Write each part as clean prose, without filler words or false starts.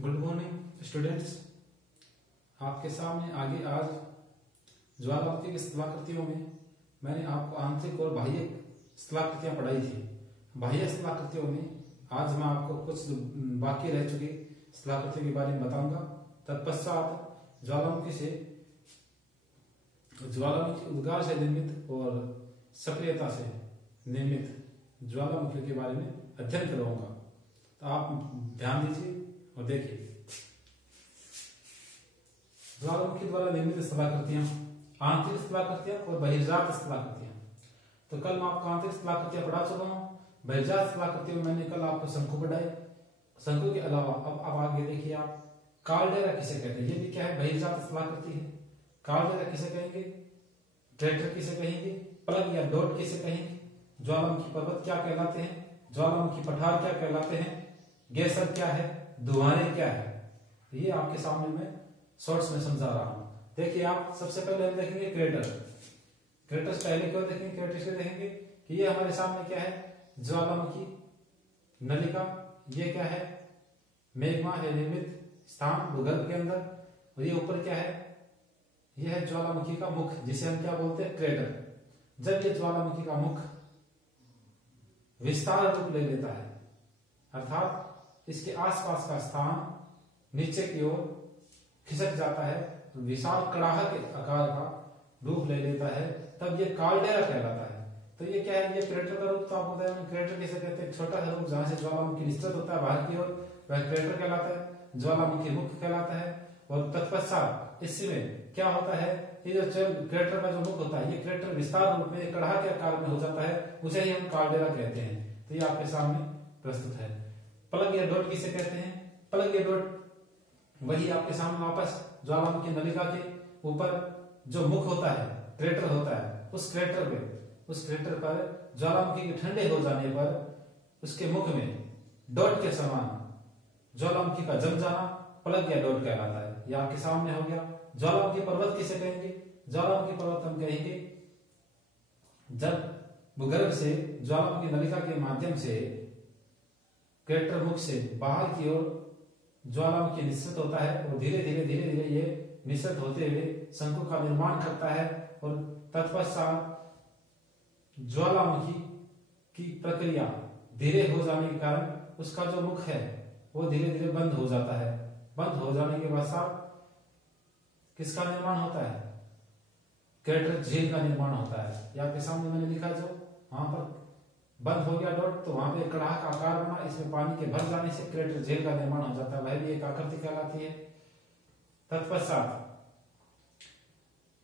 Good morning students. आपके सामने आगे आज ज्वालामुखी की स्थलाकृतियों में मैंने आपको आंतरिक और बाह्य स्थलाकृतियां पढ़ाई थी। बाह्य स्थलाकृतियों में आज मैं आपको कुछ बाकी रह चुकी स्थलाकृतियों के बारे में बताऊंगा। तत्पश्चात ज्वालामुखी उद्गार से निर्मित और सक्रियता से निर्मित ज्वालामुखी के बारे में अध्ययन करवाऊंगा। तो आप ध्यान दीजिए और देखिए। ज्वालामुखी द्वारा निर्मित स्थलाकृतियां, आंतरिक स्थलाकृतियां और बहिर्जात स्थलाकृतियां। तो कल मैं आपको आंतरिक स्थलाकृतियां पढ़ा चुका हूं। बहिर्जात स्थलाकृतियों में मैंने कल आपको शंकु पढ़ाए। शंकु के अलावा अब आगे देखिए आप कालडेरा किसे कहते हैं। ये भी क्या है, बहिर्जात स्थलाकृति है। कालडेरा किसे कहेंगे, ट्रैक्टर किसे कहेंगे, प्लग या डॉट किसे कहेंगे, ज्वालामुखी पर्वत क्या कहलाते हैं, ज्वालामुखी पठार क्या कहलाते हैं, गेसर क्या है, धुआंरे क्या है। ये आपके सामने मैं शॉर्ट्स में समझा रहा हूं। देखिए आप सबसे पहले हम देखेंगे क्रेटर। क्रेटर से पहले क्यों देखेंगे, क्रेटर से देखेंगे कि ये हमारे सामने क्या है, ज्वालामुखी नलिका। ये क्या है, मैग्मा है निर्मित स्थान भूगर्भ के अंदर। और ये ऊपर क्या है, यह है ज्वालामुखी का मुख, जिसे हम क्या बोलते हैं, क्रेटर। जब ये ज्वालामुखी का मुख विस्तार रूप ले लेता है, अर्थात इसके आसपास का स्थान नीचे की ओर खिसक जाता है, विशाल कड़ाह के आकार का रूप ले लेता है, तब ये कालडेरा कहलाता है। तो ये क्या है, ये क्रेटर का रूप। तो आपको बताया क्रेटर किसे कहते हैं, छोटा सा रूप जहां से ज्वालामुखी निश्चित होता है बाहर की ओर, वह क्रेटर कहलाता है। ज्वालामुखी मुख कहलाता है। और तत्पश्चात इसमें क्या होता है, ये जो क्रेटर का जो मुख होता है, ये क्रेटर विस्तार रूप में कड़ाह के आकार में हो जाता है, उसे ही हम कालडेरा कहते हैं। तो ये आपके सामने प्रस्तुत है। प्लग या डॉट किसे कहते हैं, प्लग या डॉट वही आपके सामने वापस ज्वालामुखी नलिका के ऊपर जो मुख होता है, क्रेटर होता है, उस क्रेटर पर ज्वालामुखी के ठंडे हो जाने पर उसके मुख में डॉट के समान ज्वालामुखी का जम जाना प्लग या डॉट कहलाता है। ये आपके सामने हो गया। ज्वालामुखी पर्वत किसे कहेंगे, ज्वालामुखी पर्वत हम कहेंगे जब भूगर्भ से ज्वालामुखी नलिका के माध्यम से क्रेटर मुख से बाहर की ओर ज्वालामुखी निश्चित होता है और धीरे धीरे ये निश्चित होते हुए शंकु का निर्माण करता है। और तत्पश्चात ज्वालामुखी की प्रक्रिया धीरे हो जाने के कारण उसका जो मुख है वो धीरे धीरे बंद हो जाता है। बंद हो जाने के बाद किसका निर्माण होता है, क्रेटर झील का निर्माण होता है। या आपके सामने मैंने लिखा, जो वहां पर बंद हो गया डॉट, तो वहां पे कड़ाह का आकार बना, इसमें पानी के भर जाने से क्रेटर झील का निर्माण हो जाता है। वह भी एक आकृति कहलाती है। तत्पश्चात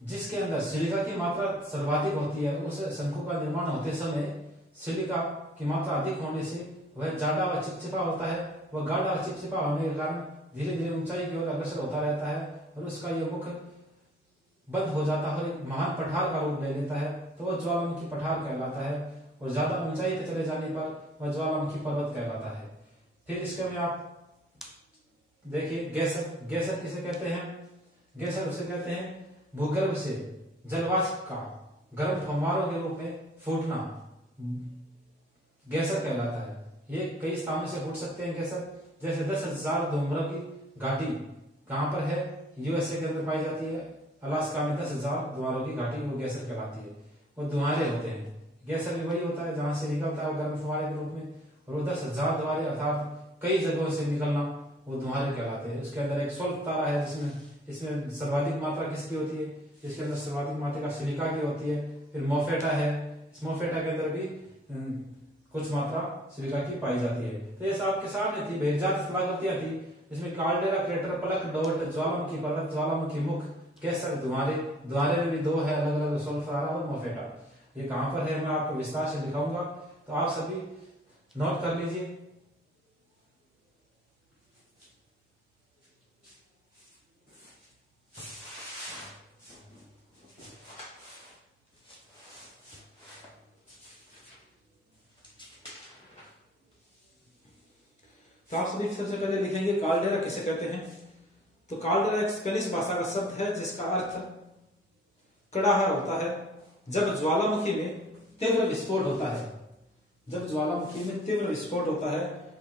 जिसके अंदर सिलिका की मात्रा सर्वाधिक होती है, उस शंकु का निर्माण होते समय सिलिका की मात्रा अधिक होने से वह जाड़ा व चिपचिपा होता है। वह गाढ़ा और चिपचिपा होने के कारण धीरे धीरे ऊंचाई की ओर अग्रसर होता रहता है और उसका यह मुख बंद हो जाता है, एक महान पठार का रूप ले लेता है। तो वह ज्वालामुखी पठार कहलाता है। और ज्यादा ऊंचाई पर चले जाने पर वह ज्वालामुखी पर्वत कहलाता है। फिर इसके में आप देखिए गेसर। गेसर किसे कहते हैं, गेसर उसे कहते हैं भूगर्भ से जलवाष्प का गर्म फव्वारों के रूप में फूटना गेसर कहलाता है। ये कई स्थानों से फूट सकते हैं गेसर। जैसे 10,000 धूम्र की घाटी कहां पर है, यूएसए के अंदर पाई जाती है। अलास्का में 10,000 धुआंरों की घाटी, वो गेसर कहलाती है। वो धुआंरे होते हैं। गेसर भी वही होता है जहां से निकलता है गर्म फव्वारे के रूप में, और वो 10,000 धुआंरे अर्थात कई जगहों से निकलना, वो धुआंरे कहलाते हैं। उसके अंदर एक स्वल्प तारा है जिसमें इसमें सर्वाधिक मात्रा किसकी होती है, इसके अंदर सर्वाधिक मात्रा सिलिका की होती है। फिर मोफेटा है, इस मोफेटा के अंदर भी कुछ मात्रा सिलिका की पाई जाती है। तो ये आपके सामने थी बहिर्जात स्थलाकृतियां थी, इसमें कालडेरा, क्रेटर, प्लग, डॉट, ज्वालामुखी पर्वत, ज्वालामुखी मुख, केसर, धुआंरे में भी दो है अलग अलग, स्वल्प तारा और मोफेटा। ये कहां पर है मैं आपको विस्तार से दिखाऊंगा, तो आप सभी नोट कर लीजिए। तो आप सभी सबसे पहले लिखेंगे कालडेरा किसे कहते हैं। तो कालडेरा एक स्पेनिश भाषा का शब्द है जिसका अर्थ कड़ाहा होता है। जब ज्वालामुखी में तीव्र विस्फोट होता है, जब ज्वालामुखी में तीव्र विस्फोट होता है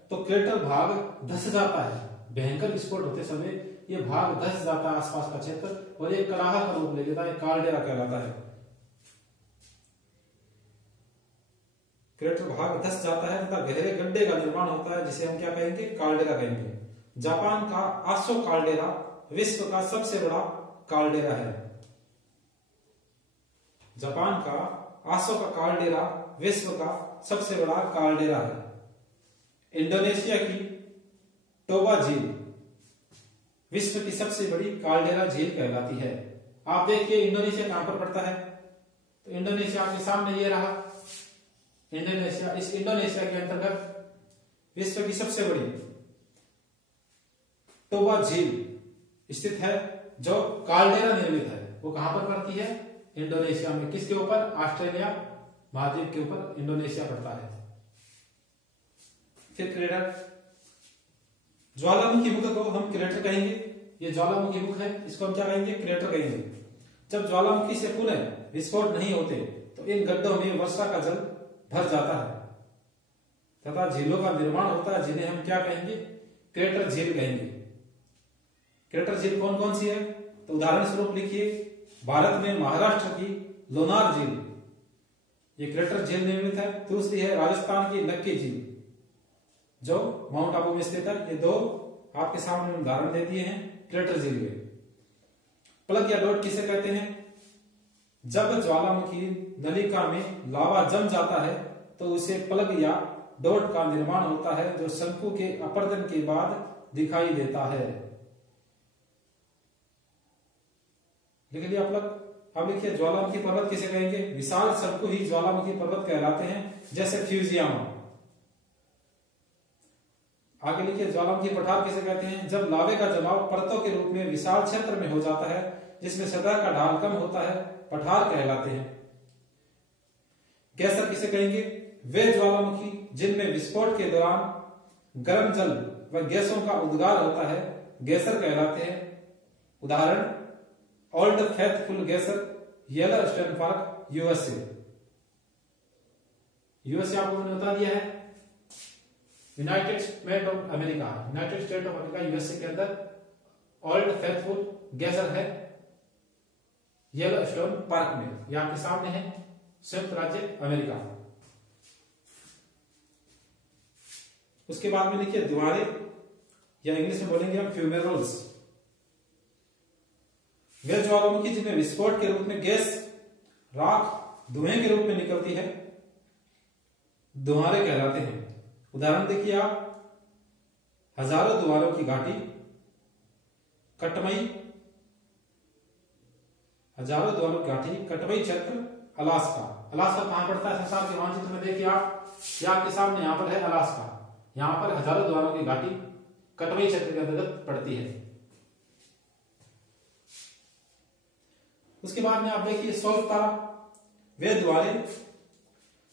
तो क्रेटर भाग धस जाता है। भयंकर विस्फोट होते समय ये भाग धस जाता है आसपास का क्षेत्र और एक कड़ाहा का रूप ले लेता है, कालडेरा कहलाता है। क्रेटर भाग धस जाता है तथा गहरे गड्ढे का निर्माण होता है, जिसे हम क्या कहेंगे, कालडेरा कहेंगे। जापान का आसो कालडेरा विश्व का सबसे बड़ा कालडेरा है। जापान का आसो का कालडेरा विश्व का सबसे बड़ा कालडेरा है। इंडोनेशिया की टोबा झील विश्व की सबसे बड़ी कालडेरा झील कहलाती है। आप देखिए इंडोनेशिया कहां पर पड़ता है, तो इंडोनेशिया आपके सामने ये रहा इंडोनेशिया। इस इंडोनेशिया के अंतर्गत विश्व की सबसे बड़ी टोबा झील स्थित है, जो कालडेरा निर्मित है। वो कहां पर पड़ती है, इंडोनेशिया में। किसके ऊपर, ऑस्ट्रेलिया महाद्वीप के ऊपर इंडोनेशिया पड़ता है। फिर क्रेटर, ज्वालामुखी मुख को हम क्रेटर कहेंगे। ये ज्वालामुखी मुख है, इसको हम क्या कहेंगे, क्रेटर कहेंगे। जब ज्वालामुखी से पुनः विस्फोट नहीं होते तो इन गड्ढों में वर्षा का जल भर जाता है तथा झीलों का निर्माण होता है, जिन्हें हम क्या कहेंगे, क्रेटर झील कहेंगे। क्रेटर झील कौन कौन सी है, तो उदाहरण स्वरूप लिखिए, भारत में महाराष्ट्र की लोनार झील, ये क्रेटर झील निर्मित है। दूसरी है राजस्थान की नक्की झील, जो माउंट आबू में स्थित है। ये दो आपके सामने उदाहरण दे दिए हैं क्रेटर झील के। प्लग या डॉट किसे कहते हैं, जब ज्वालामुखी नलिका में लावा जम जाता है तो उसे प्लग या डॉट का निर्माण होता है, जो शंकु के अपर्दन के बाद दिखाई देता है। लिख लिया प्लग। अब लिखिए ज्वालामुखी पर्वत किसे कहेंगे, विशाल शंकु ही ज्वालामुखी पर्वत कहलाते हैं, जैसे फ्यूजियामा। आगे लिखिए ज्वालामुखी पठार किसे कहते हैं, जब लावे का जमाव परतों के रूप में विशाल क्षेत्र में हो जाता है, जिसमें सतह का ढाल कम होता है, पठार कहलाते हैं। गैसर किसे कहेंगे, वे ज्वालामुखी जिनमें विस्फोट के दौरान गर्म जल व गैसों का उद्गार होता है, गैसर कहलाते हैं। उदाहरण, old faithful गैसर, Yellowstone park, USA. USA आपको मैंने बता दिया है, United state of America. United state of America USA के अंदर ओल्ड फेथफुल गैसर है येलोस्टोन पार्क में। यहां के सामने है संयुक्त राज्य अमेरिका। उसके बाद में लिखिए द्वारे, या इंग्लिश में बोलेंगे हम फ्यूमेरोल्स। वे ज्वालामुखी जिनमें विस्फोट के रूप में गैस, राख, धुएं के रूप में निकलती है, दुहारे कहलाते हैं। उदाहरण देखिए आप, हजारों द्वारों की घाटी, कटमई, हजारों द्वारों की घाटी, कटमई क्षेत्र, अलास्का। अलास्का कहां पड़ता है संसार के मानचित्र में, देखिए आप, ये आपके सामने यहां पर है अलास्का। यहां पर हजारों द्वारों की घाटी कटमई क्षेत्र के अंतर्गत पड़ती है। उसके बाद में आप देखिए सल्फ तारा, वे द्वारे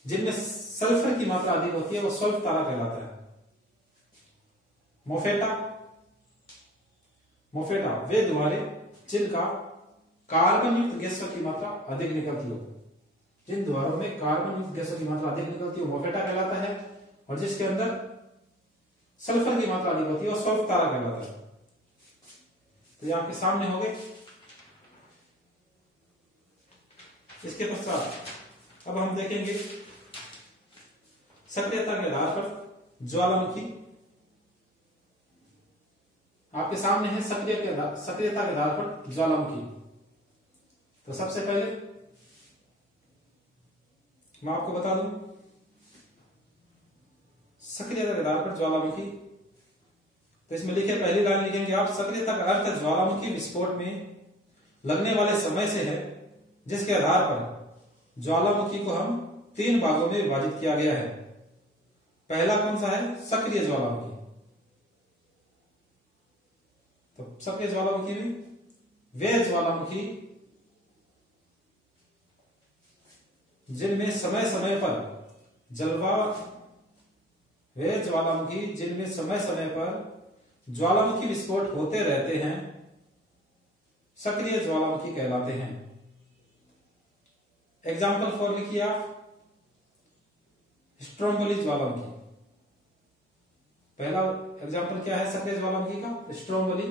जिनमें सल्फर की मात्रा अधिक होती है, वो सल्फ तारा कहलाता है। मोफेटा, मोफेटा वे द्वारे जिनका कार्बन युक्त गैसों की मात्रा अधिक निकलती हो। जिन द्वारों में कार्बन युक्त गैसों की मात्रा अधिक निकलती हो, मोफेटा कहलाता है। और जिसके अंदर सल्फर की मात्रा अधिक होती है, वो सल्फ तारा कहलाता है। तो ये आपके सामने हो गए। इसके पश्चात अब हम देखेंगे सक्रियता के आधार पर ज्वालामुखी। आपके सामने है सक्रियता के आधार पर ज्वालामुखी। तो सबसे पहले मैं आपको बता दूं, सक्रियता के आधार पर ज्वालामुखी। तो इसमें लिखे, पहली लाइन लिखेंगे आप, सक्रियता का अर्थ ज्वालामुखी विस्फोट में लगने वाले समय से है, जिसके आधार पर ज्वालामुखी को हम 3 भागों में विभाजित किया गया है। पहला कौन सा है, सक्रिय ज्वालामुखी। तो सक्रिय ज्वालामुखी में वे ज्वालामुखी जिनमें समय समय पर ज्वालामुखी विस्फोट होते रहते हैं, सक्रिय ज्वालामुखी कहलाते हैं। एग्जाम्पल 4 लिखिए आप, स्ट्रोम्बोली ज्वालामुखी। पहला एग्जांपल क्या है सक्रिय ज्वालामुखी का? स्ट्रोम्बोली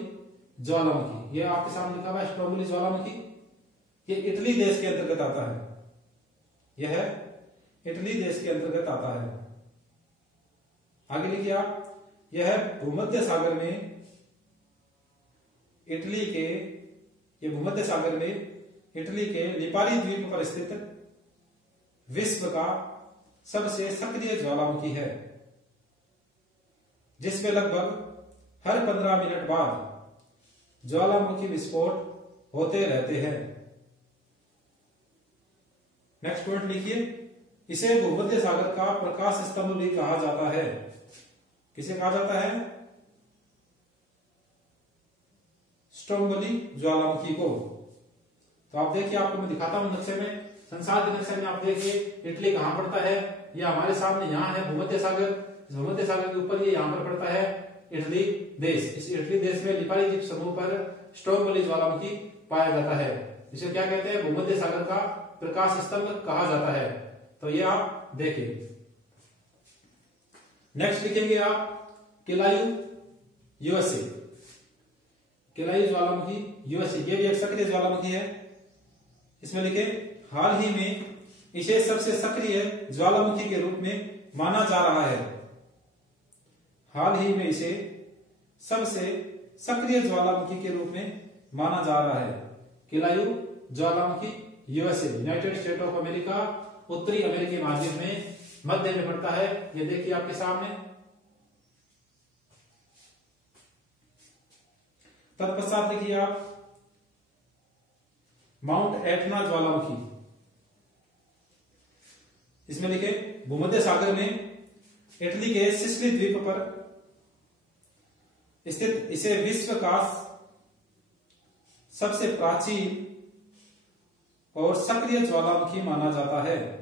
ज्वालामुखी। ये आपके सामने लिखा हुआ है स्ट्रोम्बोली ज्वालामुखी। ये इटली देश के अंतर्गत आता है। यह इटली देश के अंतर्गत आता है। आगे लिखिए आप, यह भूमध्य सागर में इटली के लिपारी द्वीप पर स्थित विश्व का सबसे सक्रिय ज्वालामुखी है, जिसमें लगभग हर 15 मिनट बाद ज्वालामुखी विस्फोट होते रहते हैं। नेक्स्ट पॉइंट लिखिए, इसे भूमध्य सागर का प्रकाश स्तंभ भी कहा जाता है। किसे कहा जाता है? स्ट्रोम्बोली ज्वालामुखी को। तो आप देखिए, आपको मैं दिखाता हूं नक्शे में, संसार के नक्शे में आप देखिए इटली कहां पड़ता है। ये हमारे सामने यहां है भूमध्य सागर। भूमध्य सागर के ऊपर ये यहां पर पड़ता है इटली देश। इस इटली देश में लिपारी द्वीप समूह पर स्ट्रोम्बोली ज्वालामुखी पाया जाता है, जिसे क्या कहते हैं? भूमध्य सागर का प्रकाश स्तंभ कहा जाता है। तो ये आप देखिए। नेक्स्ट लिखेंगे आप किलायू यूएसए। किलायू ज्वालामुखी यूएसए, ये भी एक सक्रिय ज्वालामुखी है। इसमें लिखे, हाल ही में इसे सबसे सक्रिय ज्वालामुखी के रूप में माना जा रहा है। हाल ही में इसे सबसे सक्रिय ज्वालामुखी के रूप में माना जा रहा है। किलायू ज्वालामुखी USA, United state of America, उत्तरी अमेरिकी महाद्वीप में मध्य में पड़ता है। ये देखिए आपके सामने। तत्पश्चात लिखिए आप माउंट एटना ज्वालामुखी। इसमें लिखे, भूमध्य सागर में इटली के सिसिली द्वीप पर स्थित इसे विश्व का सबसे प्राचीन और सक्रिय ज्वालामुखी माना जाता है।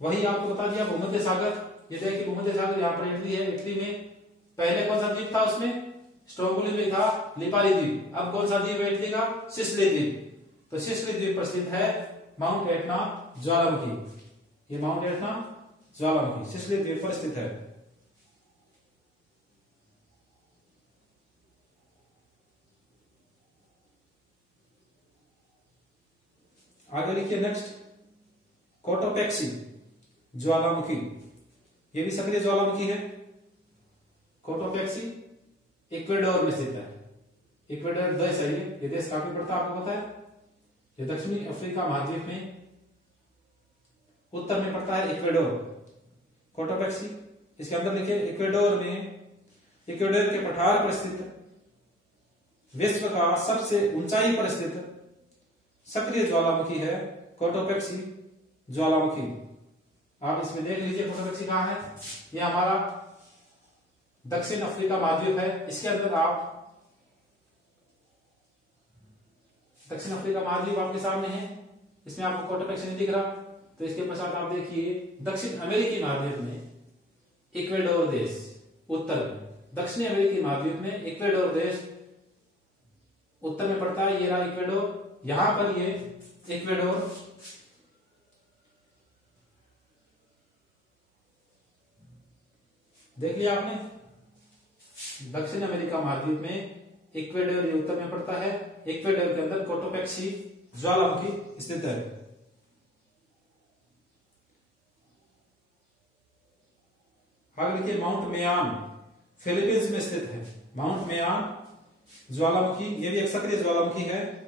वही आपको बता दिया भूमध्य सागर। ये देखिए भूमध्य सागर यहां पर इटली है। इटली में पहले कौन सा द्वीप था? उसमें स्ट्रोम्बोली में था लिपारी द्वीप। अब कौन सा द्वीप है इटली का? सिसिली द्वीप। तो सिसिली द्वीप पर स्थित है माउंट एटना ज्वालामुखी। ये माउंट एटना ज्वालामुखी सिसिली द्वीप पर स्थित है। आगे लिखिए नेक्स्ट, कोटोपेक्सी ज्वालामुखी। ये भी सक्रिय ज्वालामुखी है। कोटोपेक्सी इक्वेडोर में स्थित है। इक्वेडोर देश है ये देश काफी पड़ता है, आपको पता है। ये दक्षिणी अफ्रीका महाद्वीप में उत्तर में पड़ता है इक्वेडोर। कोटोपेक्सी, इसके अंदर लिखिए इक्वेडोर के पठार पर स्थित विश्व का सबसे ऊंचाई पर स्थित सक्रिय ज्वालामुखी है कोटोपेक्सी ज्वालामुखी। आप इसमें देख लीजिए कोटोपेक्सी कहां है। यह हमारा दक्षिण अफ्रीका महाद्वीप है। इसके अंदर आप दक्षिण अफ्रीका महाद्वीप आपके सामने है। इसमें आपको कोटोपेक्सी नहीं दिख रहा, तो इसके पश्चात आप देखिए दक्षिण अमेरिकी महाद्वीप में इक्वेडोर देश उत्तर में, दक्षिणी अमेरिकी महाद्वीप में इक्वेडोर देश उत्तर में पड़ता है। ये रहा इक्वेडोर। यहां पर ये इक्वेडोर देख लिया आपने। दक्षिण अमेरिका महाद्वीप में इक्वेडोर ये उत्तर में पड़ता है। इक्वेडोर के अंदर कोटोपेक्सी ज्वालामुखी स्थित है। आगे लिखिए माउंट मेयान फिलीपींस में स्थित है। माउंट मेयान ज्वालामुखी, ये भी एक सक्रिय ज्वालामुखी है।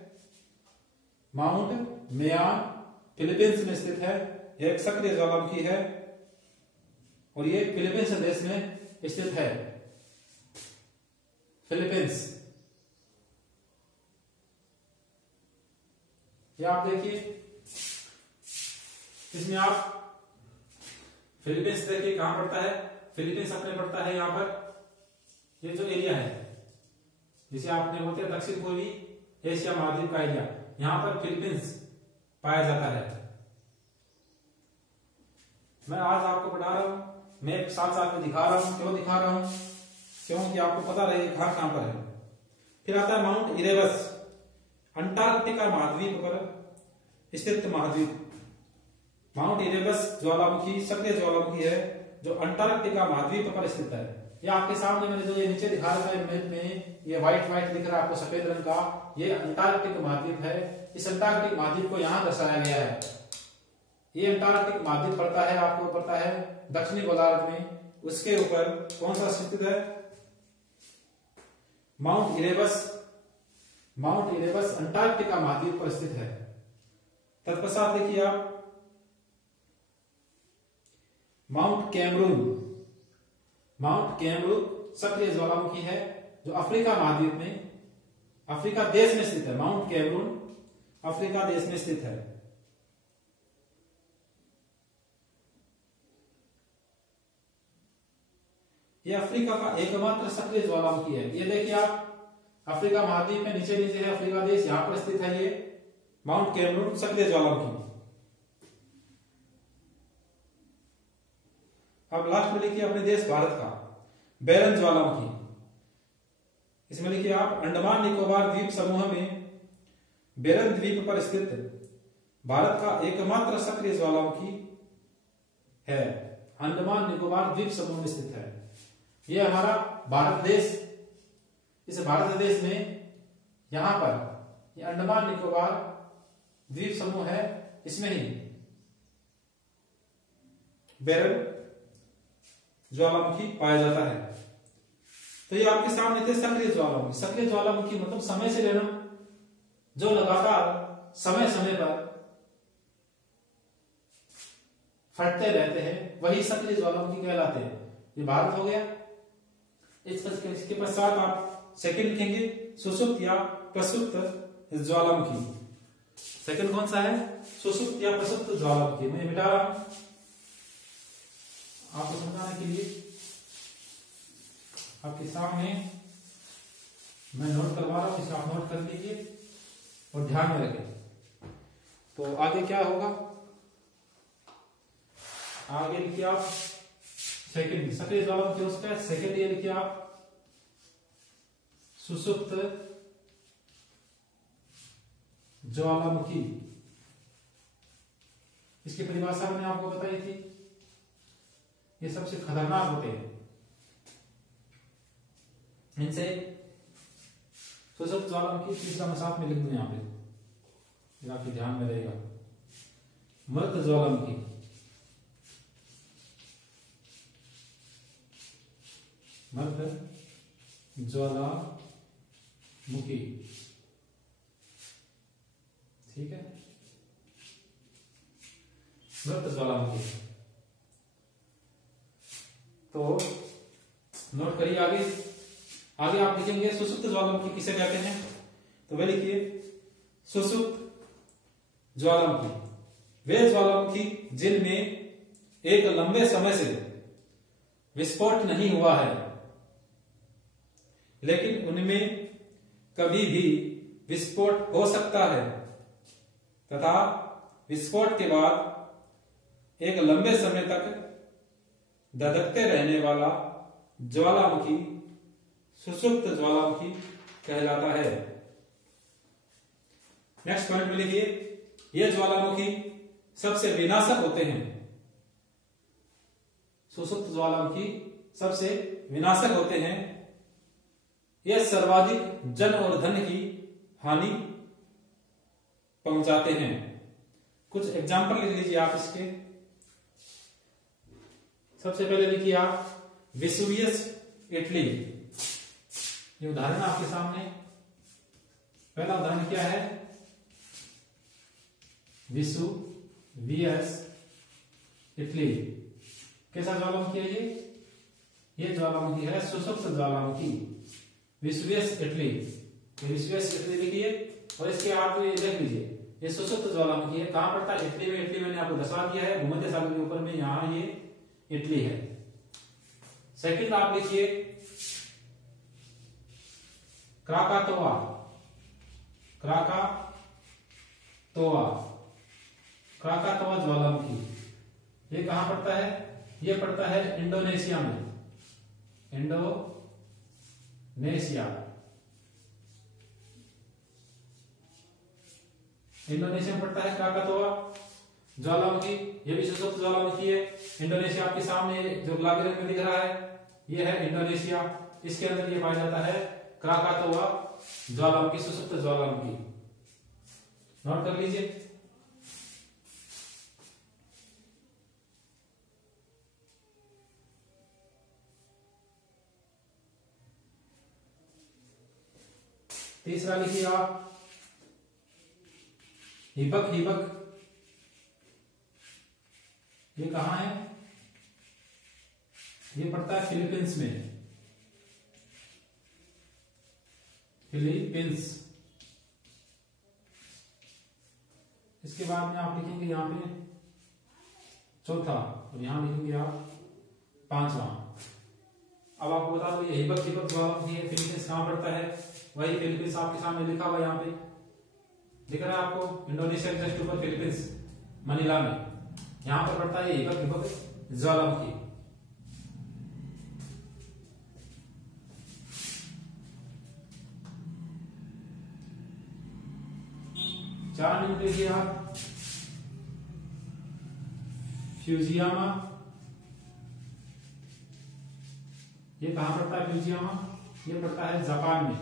माउंट मेयान फिलीपींस में स्थित है। यह एक सक्रिय ज्वालामुखी है और ये फिलीपींस देश में स्थित है। फिलीपींस, ये आप देखिए, इसमें आप फिलीपींस देखिए कहां पड़ता है। फिलीपींस अपने पड़ता है यहां पर। ये जो एरिया है जिसे आपने बोलते हैं दक्षिण पूर्वी एशिया महाद्वीप का एरिया, यहां पर फिलीपींस पाया जाता है। मैं आज आपको पढ़ा रहा हूं, मैं साथ साथ में दिखा रहा हूं। क्यों दिखा रहा हूं? क्योंकि आपको पता रहे कहां पर है। फिर आता है माउंट इरेबस, अंटार्कटिका महाद्वीप पर स्थित महाद्वीप। माउंट इरेबस ज्वालामुखी सक्रिय ज्वालामुखी है जो अंटार्कटिका महाद्वीप पर स्थित है। ये आपके सामने मैंने जो ये नीचे दिखा रखा है मैप में, ये व्हाइट व्हाइट दिख रहा है आपको सफेद रंग का, ये अंटार्कटिक महाद्वीप है। इस अंटार्कटिक महाद्वीप को यहाँ दर्शाया गया है। ये अंटार्कटिक महाद्वीप पड़ता है, आपको पड़ता है दक्षिणी गोलार्ध में। उसके ऊपर कौन सा स्थित है? Mount Erebus. Mount Erebus Antarctica महाद्वीप पर स्थित है। तत्पश्चात देखिए आप माउंट कैमरून। माउंट कैमरून सक्रिय ज्वालामुखी है जो अफ्रीका महाद्वीप में, अफ्रीका देश में स्थित है। माउंट कैमरून अफ्रीका देश में स्थित है। यह अफ्रीका का एकमात्र सक्रिय ज्वालामुखी है। ये देखिए आप अफ्रीका महाद्वीप में नीचे नीचे है अफ्रीका देश, यहां पर स्थित है ये माउंट कैमरून सक्रिय ज्वालामुखी। अब लास्ट में लिखिए अपने देश भारत का बैरन ज्वालामुखी। इसमें लिखिए आप अंडमान निकोबार द्वीप समूह में बैरन द्वीप पर स्थित भारत का एकमात्र सक्रिय ज्वालामुखी है। अंडमान निकोबार द्वीप समूह में स्थित है। यह हमारा भारत देश, इस भारत देश में यहां पर यह अंडमान निकोबार द्वीप समूह है, इसमें ही बैरन ज्वालामुखी पाया जाता है। तो ये आपके सामने थे सक्रिय ज्वालामुखी। सक्रिय ज्वालामुखी मतलब समय से लेना, जो लगातार समय समय पर फटते रहते हैं, वही सक्रिय ज्वालामुखी कहलाते हैं। ये भारत हो गया। इसके पश्चात आप सेकंड लिखेंगे सुसुप्त या प्रसुप्त ज्वालामुखी। सेकंड कौन सा है? सुसुप्त या प्रसुप्त ज्वालामुखी। मैं मिटा रहा हूं आपको समझाने के लिए। आपके सामने मैं नोट करवा रहा हूं, इसे आप नोट कर लीजिए और ध्यान में रखें। तो आगे क्या होगा? आगे लिखिए आप सेकंड सक्रिय ज्वालामुखी उसका है। सेकंड ये लिखिए आप सुसुप्त ज्वालामुखी। इसकी परिभाषा मैंने आपको बताई थी। ये सबसे खतरनाक होते हैं। इनसे सुसुप्त ज्वालामुखी तीसरा मैं साथ में लिख दूं यहां पे, आपके ध्यान में रहेगा। मृत ज्वालामुखी, मृत ज्वालामुखी, ठीक है। मृत ज्वालामुखी। तो नोट करिए आगे। आगे आप लिखेंगे सुसुप्त ज्वालामुखी किसे कहते हैं? तो वे लिखिए सुसुप्त ज्वालामुखी वे ज्वालामुखी जिनमें एक लंबे समय से विस्फोट नहीं हुआ है, लेकिन उनमें कभी भी विस्फोट हो सकता है तथा विस्फोट के बाद एक लंबे समय तक धधकते रहने वाला ज्वालामुखी सुसुप्त ज्वालामुखी कहलाता है। नेक्स्ट पॉइंट में लिखिए ये ज्वालामुखी सबसे विनाशक होते हैं। सुसुप्त ज्वालामुखी सबसे विनाशक होते हैं। यह सर्वाधिक जन और धन की हानि पहुंचाते हैं। कुछ एग्जाम्पल लिख लीजिए आप इसके। सबसे पहले लिखिए आप वेसुवियस इटली। ये उदाहरण आपके सामने। पहला उदाहरण क्या है? Vesuvius Italy. कैसा ज्वालामुखी है ये ज्वालामुखी है सुसुप्त ज्वालामुखी, वेसुवियस इटली। वेसुवियस इटली लिखिए और इसके आप ये देख लीजिए, ये सुसुप्त ज्वालामुखी है। कहां पड़ता है? इटली में। इटली मैंने आपको दर्शा दिया है, भूमध्य सागर के ऊपर में, यहां ये इटली है। सेकंड आप लिखिए क्राकातोआ। क्राकातोआ, क्राकातोआ ज्वालामुखी। ये कहां पड़ता है? ये पड़ता है इंडोनेशिया में। इंडोनेशिया में पड़ता है क्राकातोआ। ज्वालामुखी, ये भी सुसुप्त ज्वालामुखी है। इंडोनेशिया आपके सामने जो गुलाबी रंग में दिख रहा है, ये है इंडोनेशिया। इसके अंदर ये पाया जाता है क्राकातोआ ज्वालामुखी, सुसुप्त ज्वालामुखी। नोट कर लीजिए। तीसरा लिखिए आप हिबक। हिबक ये कहां है? ये पड़ता है फिलीपींस में। फिलीपींस। इसके बाद में आप लिखेंगे यहां पे चौथा, और यहां लिखेंगे आप पांचवा। अब आपको बता दो ये हिबक ज्वालामुखी है, फिलीपींस कहां पड़ता है? वही फिलीपींस आपके सामने लिखा हुआ यहां पे दिख रहा है आपको, इंडोनेशिया जस्ट ऊपर फिलीपींस, मनीला में। यहां पर पड़ता है हिबक ज्वालामुखी। चार नंबर देखिए आप फ्यूजियामा। ये कहां पड़ता है फ्यूजियामा? ये पड़ता है जापान में।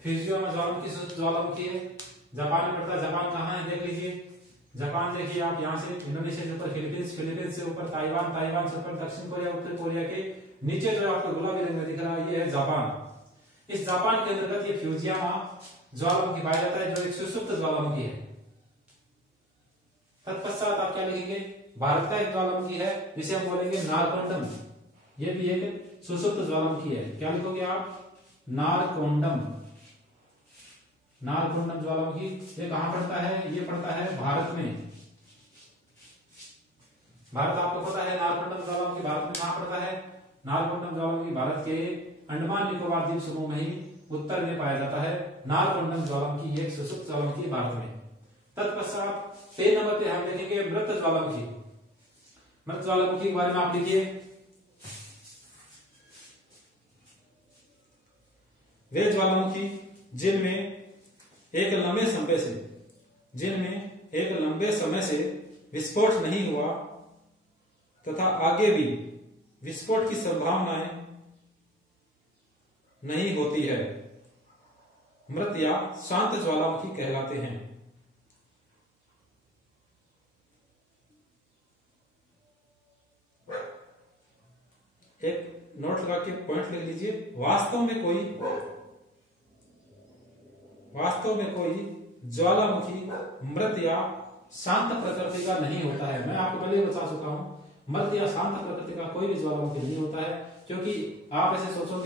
फ्यूजियामा ज्वालामुखी है, जापान में पड़ता है। जापान कहां है देख लीजिए। जापान देखिए आप यहां से इंडोनेशिया से ऊपर फिलीपींस, फिलीपींस से ऊपर ताइवान, ताइवान से ऊपर दक्षिण कोरिया, उत्तर कोरिया के नीचे जो आपको गुलाबी रंग में दिख रहा है ये है जापान। इस जापान के अंतर्गत ये फ्यूजियामा ज्वालामुखी पाया जाता है, जो एक सुसुप्त ज्वालामुखी है। तत्पश्चात आप क्या लिखेंगे? भारत का एक ज्वालामुखी है जिसे हम बोलेंगे नारकोंडम। ये भी एक सुसुप्त ज्वालामुखी है। क्या लिखोगे आप? नारकोंडम। नारकोंडम ज्वालामुखी ये कहां पड़ता है? ये पड़ता है भारत में। भारत आपको पता है नारकोंडम ज्वालामुखी भारत में कहां पड़ता है? नारकोंडम ज्वालामुखी भारत के अंडमान निकोबार द्वीप समूह में ही उत्तर में पाया जाता है। नारकोंडम ज्वालामुखी एक सुसुप्त ज्वालामुखी भारत में। तत्पश्चात 3 नंबर पे हम देखेंगे मृत ज्वालामुखी। मृत ज्वालामुखी के बारे में आप लिखिए वे ज्वालामुखी जिनमें एक लंबे समय से विस्फोट नहीं हुआ तथा आगे भी विस्फोट की संभावनाएं नहीं होती है, मृत या शांत ज्वालामुखी कहलाते हैं। एक नोट लगा के पॉइंट लिख लीजिए। वास्तव में कोई ज्वालामुखी मृत या शांत प्रकृति का नहीं होता है। मैं आपको पहले ही बता चुका हूं, मृत या शांत प्रकृति का कोई भी ज्वालामुखी नहीं होता है, क्योंकि आप ऐसे सोचोगे